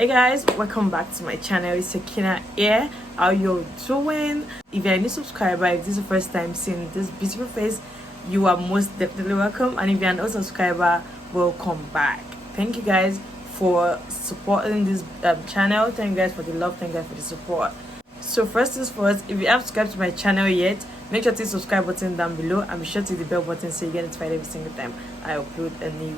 Hey guys, welcome back to my channel. It's Sekinah here. How you doing? If you're a new subscriber, if this is the first time seeing this beautiful face, you are most definitely welcome. And if you're an old subscriber, welcome back. Thank you guys for supporting this channel. Thank you guys for the love. Thank you guys for the support. So first things first, if you haven't subscribed to my channel yet, make sure to hit the subscribe button down below and be sure to hit the bell button so you get notified every single time I upload a new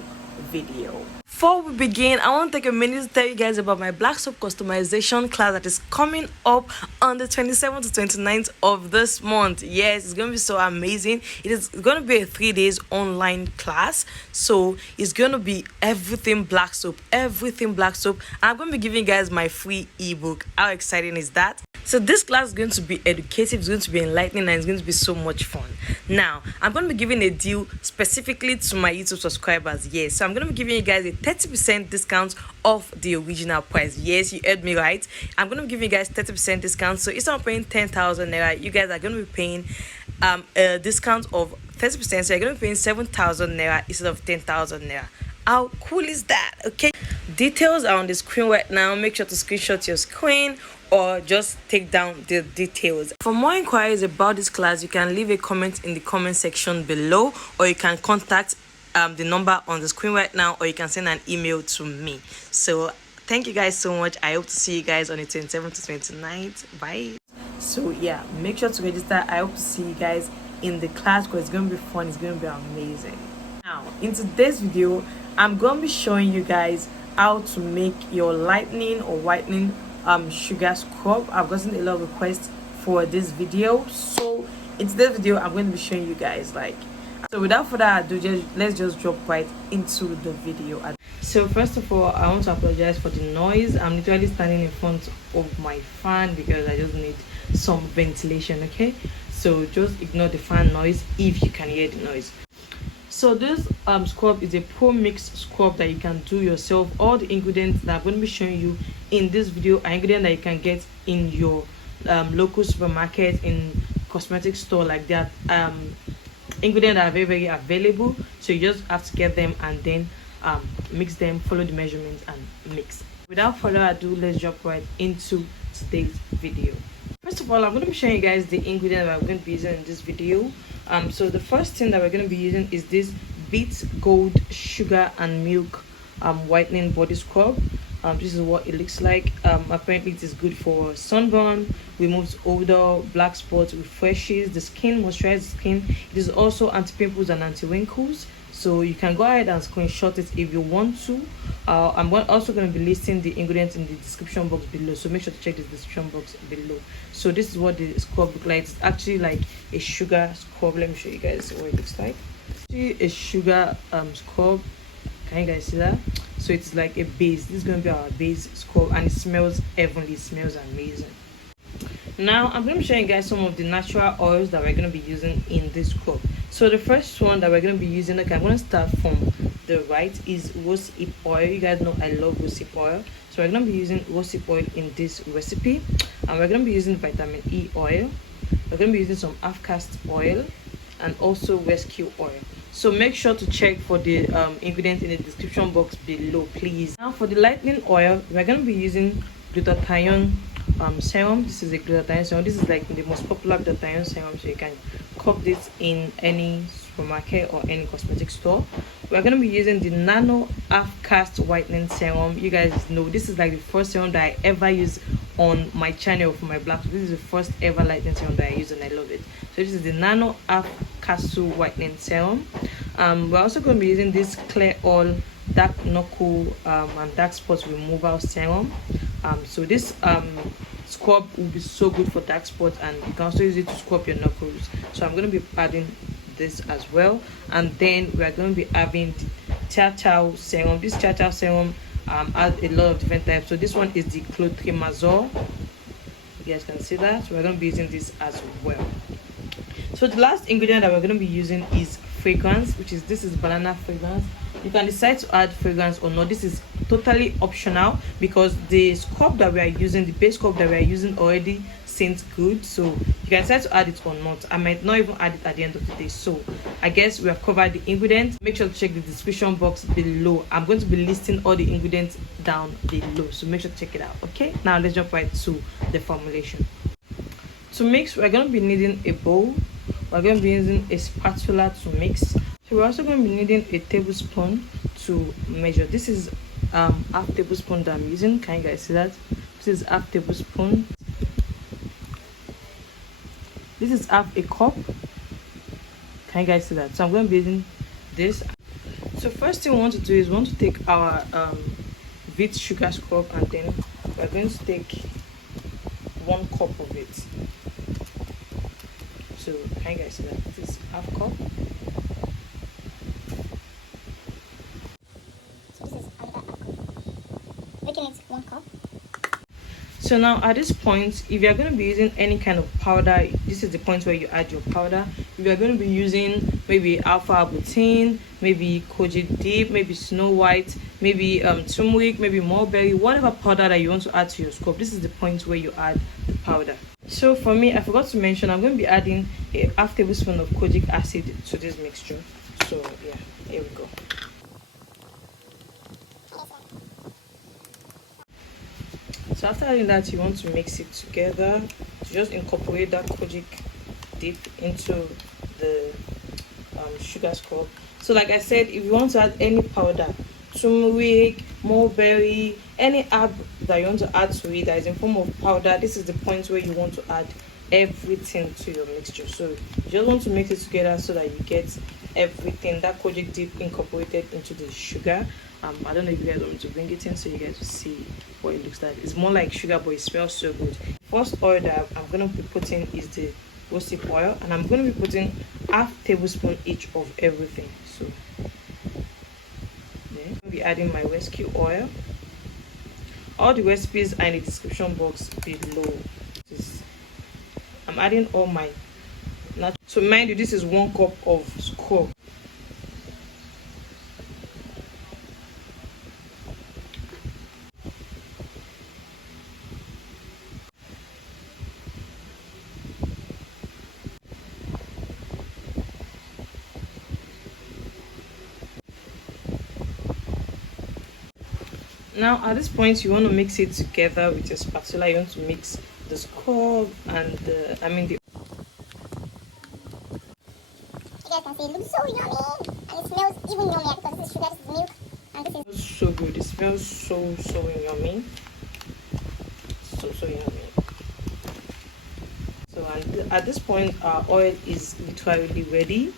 video. Before we begin, I want to take a minute to tell you guys about my black soap customization class that is coming up on the 27th to 29th of this month. Yes, it's going to be so amazing. It is going to be a 3 days online class, so it's going to be everything black soap, everything black soap. And I'm going to be giving you guys my free ebook. How exciting is that? So this class is going to be educative, it's going to be enlightening, and it's going to be so much fun. Now, I'm going to be giving a deal specifically to my YouTube subscribers. Yes, so I'm going to be giving you guys a 30% discount off the original price. Yes, you heard me right. I'm going to be giving you guys 30% discount. So instead of paying 10,000 naira, you guys are going to be paying a discount of 30%. So you're going to be paying 7,000 naira instead of 10,000 naira. How cool is that? Okay, details are on the screen right now. Make sure to screenshot your screen or just take down the details. For more inquiries about this class, you can leave a comment in the comment section below, or you can contact the number on the screen right now, or you can send an email to me. So thank you guys so much. I hope to see you guys on the 27th to 29th. Bye. So yeah, make sure to register. I hope to see you guys in the class because it's going to be fun. It's going to be amazing. Now, in today's video, I'm going to be showing you guys how to make your lightening or whitening sugar scrub. I've gotten a lot of requests for this video, so in today's video I'm going to be showing you guys so without further ado, let's just drop right into the video. So first of all, I want to apologize for the noise. I'm literally standing in front of my fan because I just need some ventilation. Okay, so just ignore the fan noise if you can hear the noise. So this scrub is a pro mix scrub that you can do yourself. All the ingredients that I'm going to be showing you in this video are ingredients that you can get in your local supermarket, in cosmetic store like that. Ingredients that are very, very available. So you just have to get them and then mix them, follow the measurements and mix. Without further ado, let's jump right into today's video. First of all, I'm going to be showing you guys the ingredients that I'm going to be using in this video. So the first thing that we're going to be using is this beet gold sugar and milk whitening body scrub. This is what it looks like. Apparently it is good for sunburn, removes odor, black spots, refreshes the skin, moisturizes the skin. It is also anti-pimples and anti-wrinkles, so you can go ahead and screenshot it if you want to. I'm also going to be listing the ingredients in the description box below, so make sure to check the description box below. So this is what the scrub looks like. It's actually like a sugar scrub. Let me show you guys what it looks like. It's actually a sugar scrub. Can you guys see that? So it's like a base. This is going to be our base scrub, and it smells heavenly. It smells amazing. Now I'm going to be showing you guys some of the natural oils that we're going to be using in this scrub. So the first one that we're going to be using, okay, I'm going to start from the right, is rosehip oil. You guys know I love rosehip oil, so we're going to be using rosehip oil in this recipe. And we're going to be using vitamin E oil. We're going to be using some half-cast oil and also rescue oil. So make sure to check for the ingredients in the description box below, please. Now for the lightening oil, we're going to be using glutathione serum. This is a glutathione serum. This is like the most popular glutathione serum, so you can cop this in any supermarket or any cosmetic store. We're going to be using the nano half cast whitening serum. You guys know this is like the first serum that I ever use on my channel for my black. This is the first ever lightening serum that I use and I love it. So this is the nano half castle whitening serum. We're also going to be using this clear all dark knuckle and dark spots removal serum. So this scrub will be so good for dark spots, and you can also use it to scrub your knuckles. So I'm going to be adding this as well. And then we are going to be having the chow serum. This chow serum has a lot of different types. So this one is the clotrimazole. You guys can see that. So we're going to be using this as well. So the last ingredient that we're going to be using is fragrance, which is this is banana fragrance. You can decide to add fragrance or not. This is totally optional because the scrub that we are using, the base scrub that we are using already scent good, so you can decide to add it or not. I might not even add it at the end of the day. So I guess we have covered the ingredients. Make sure to check the description box below. I'm going to be listing all the ingredients down below, so make sure to check it out. Okay, now let's jump right to the formulation. To mix, we're going to be needing a bowl. We're going to be using a spatula to mix. So we're also going to be needing a tablespoon to measure. This is half tablespoon that I'm using. Can you guys see that? This is half tablespoon. This is half a cup. Can you guys see that? So I'm going to be using this. So first thing we want to do is we want to take our wheat sugar scrub, and then we're going to take 1 cup of it. So can you guys see that? This is half cup. So this is making it 1 cup. So now at this point, if you're going to be using any kind of powder, this is the point where you add your powder. If you're going to be using maybe alpha arbutin, maybe kojic dip, maybe snow white, maybe turmeric, maybe mulberry, whatever powder that you want to add to your scrub, this is the point where you add the powder. So for me, I forgot to mention, I'm going to be adding a half tablespoon of kojic acid to this mixture. So yeah, here we go. So after adding that, you want to mix it together to just incorporate that kojic dip into the sugar scrub. So like I said, if you want to add any powder, turmeric, mulberry, any herb that you want to add to it that is in form of powder, this is the point where you want to add everything to your mixture. So you just want to mix it together so that you get everything, that kojic dip incorporated into the sugar. I don't know if you guys want me to bring it in so you guys will see what it looks like. It's more like sugar, but it smells so good. First oil that I'm going to be putting is the rosehip oil, and I'm going to be putting half tablespoon each of everything. So then I'll be adding my rescue oil. All the recipes are in the description box below. I'm adding all my natural. So mind you, this is 1 cup of scrub. Now at this point, you want to mix it together with your spatula. You want to mix the scrub and the You guys can see it looks so yummy, and it smells even yummier because this is sugar, this is milk, and this is so good. It smells so yummy, so yummy. So at this point, our oil is literally ready.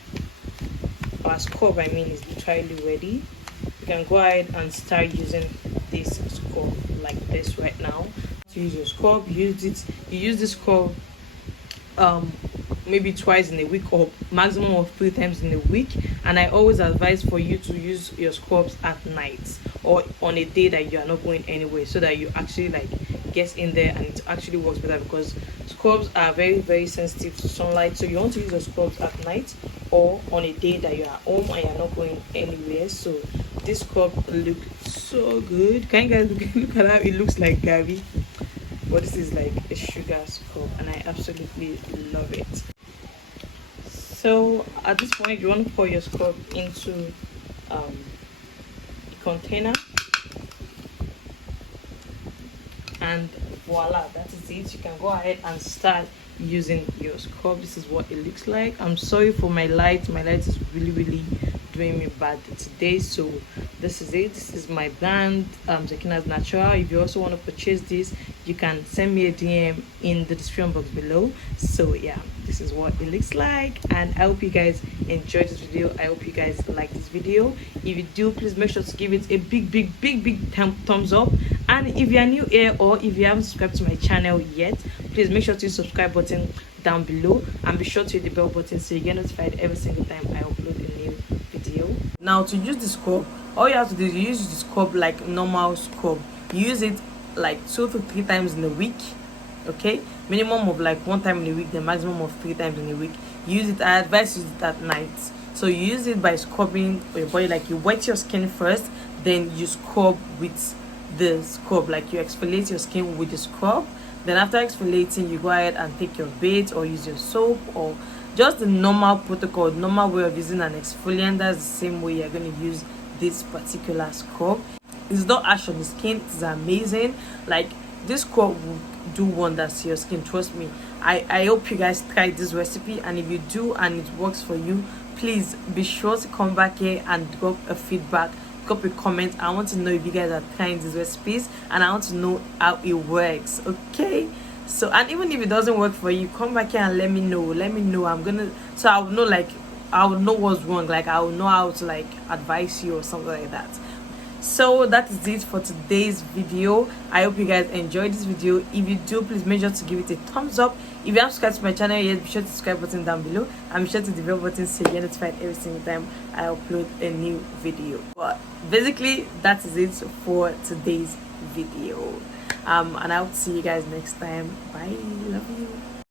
Our scrub, I mean, is literally ready. You can go ahead and start using this scrub like this right now. To use your scrub, you use this scrub maybe twice in a week or maximum of 3 times in a week, and I always advise for you to use your scrubs at night or on a day that you are not going anywhere, so that you actually like get in there and it actually works better, because scrubs are very sensitive to sunlight. So you want to use your scrubs at night or on a day that you are home and you're not going anywhere. So this scrub looks so good. Can you guys look at how it looks like Gabby? But this is like a sugar scrub and I absolutely love it. So at this point, you want to pour your scrub into a container, and voila, that is it. You can go ahead and start using your scrub. This is what it looks like. I'm sorry for my light is really doing me bad today. So this is it. This is my brand, Sekinah's Natural. If you also want to purchase this, you can send me a DM in the description box below. So yeah, this is what it looks like, and I hope you guys enjoyed this video. I hope you guys like this video. If you do, please make sure to give it a big thumbs up. And if you are new here or if you haven't subscribed to my channel yet, please make sure to hit the subscribe button down below and be sure to hit the bell button so you get notified every single time I upload a new video. Now to use the scrub, all you have to do is use the scrub like normal scrub. You use it like 2 to 3 times in a week, okay? Minimum of like 1 time in a week, the maximum of 3 times in a week. Use it. I advise you use it at night. So you use it by scrubbing your body, like you wet your skin first, then you scrub with the scrub, like you exfoliate your skin with the scrub, Then after exfoliating, you go ahead and take your bath or use your soap, or just the normal protocol, normal way of using an exfoliant. That's the same way you're going to use this particular scrub. It's not harsh on the skin. It's amazing. Like, this scrub will do wonders to your skin, trust me. I hope you guys try this recipe, and if you do and it works for you, please be sure to come back here and drop a feedback, drop a comment. I want to know if you guys are trying these recipes, and I want to know how it works. Okay, so, and even if it doesn't work for you, come back here and let me know. I'm gonna, so I will know, like, I will know what's wrong, like I will know how to like advise you or something like that. So that is it for today's video. I hope you guys enjoyed this video. If you do, please make sure to give it a thumbs up. If you haven't subscribed to my channel yet, be sure to subscribe button down below, and be sure to the bell button so you get notified every single time I upload a new video. But basically, that is it for today's video, and I'll see you guys next time. Bye, love you.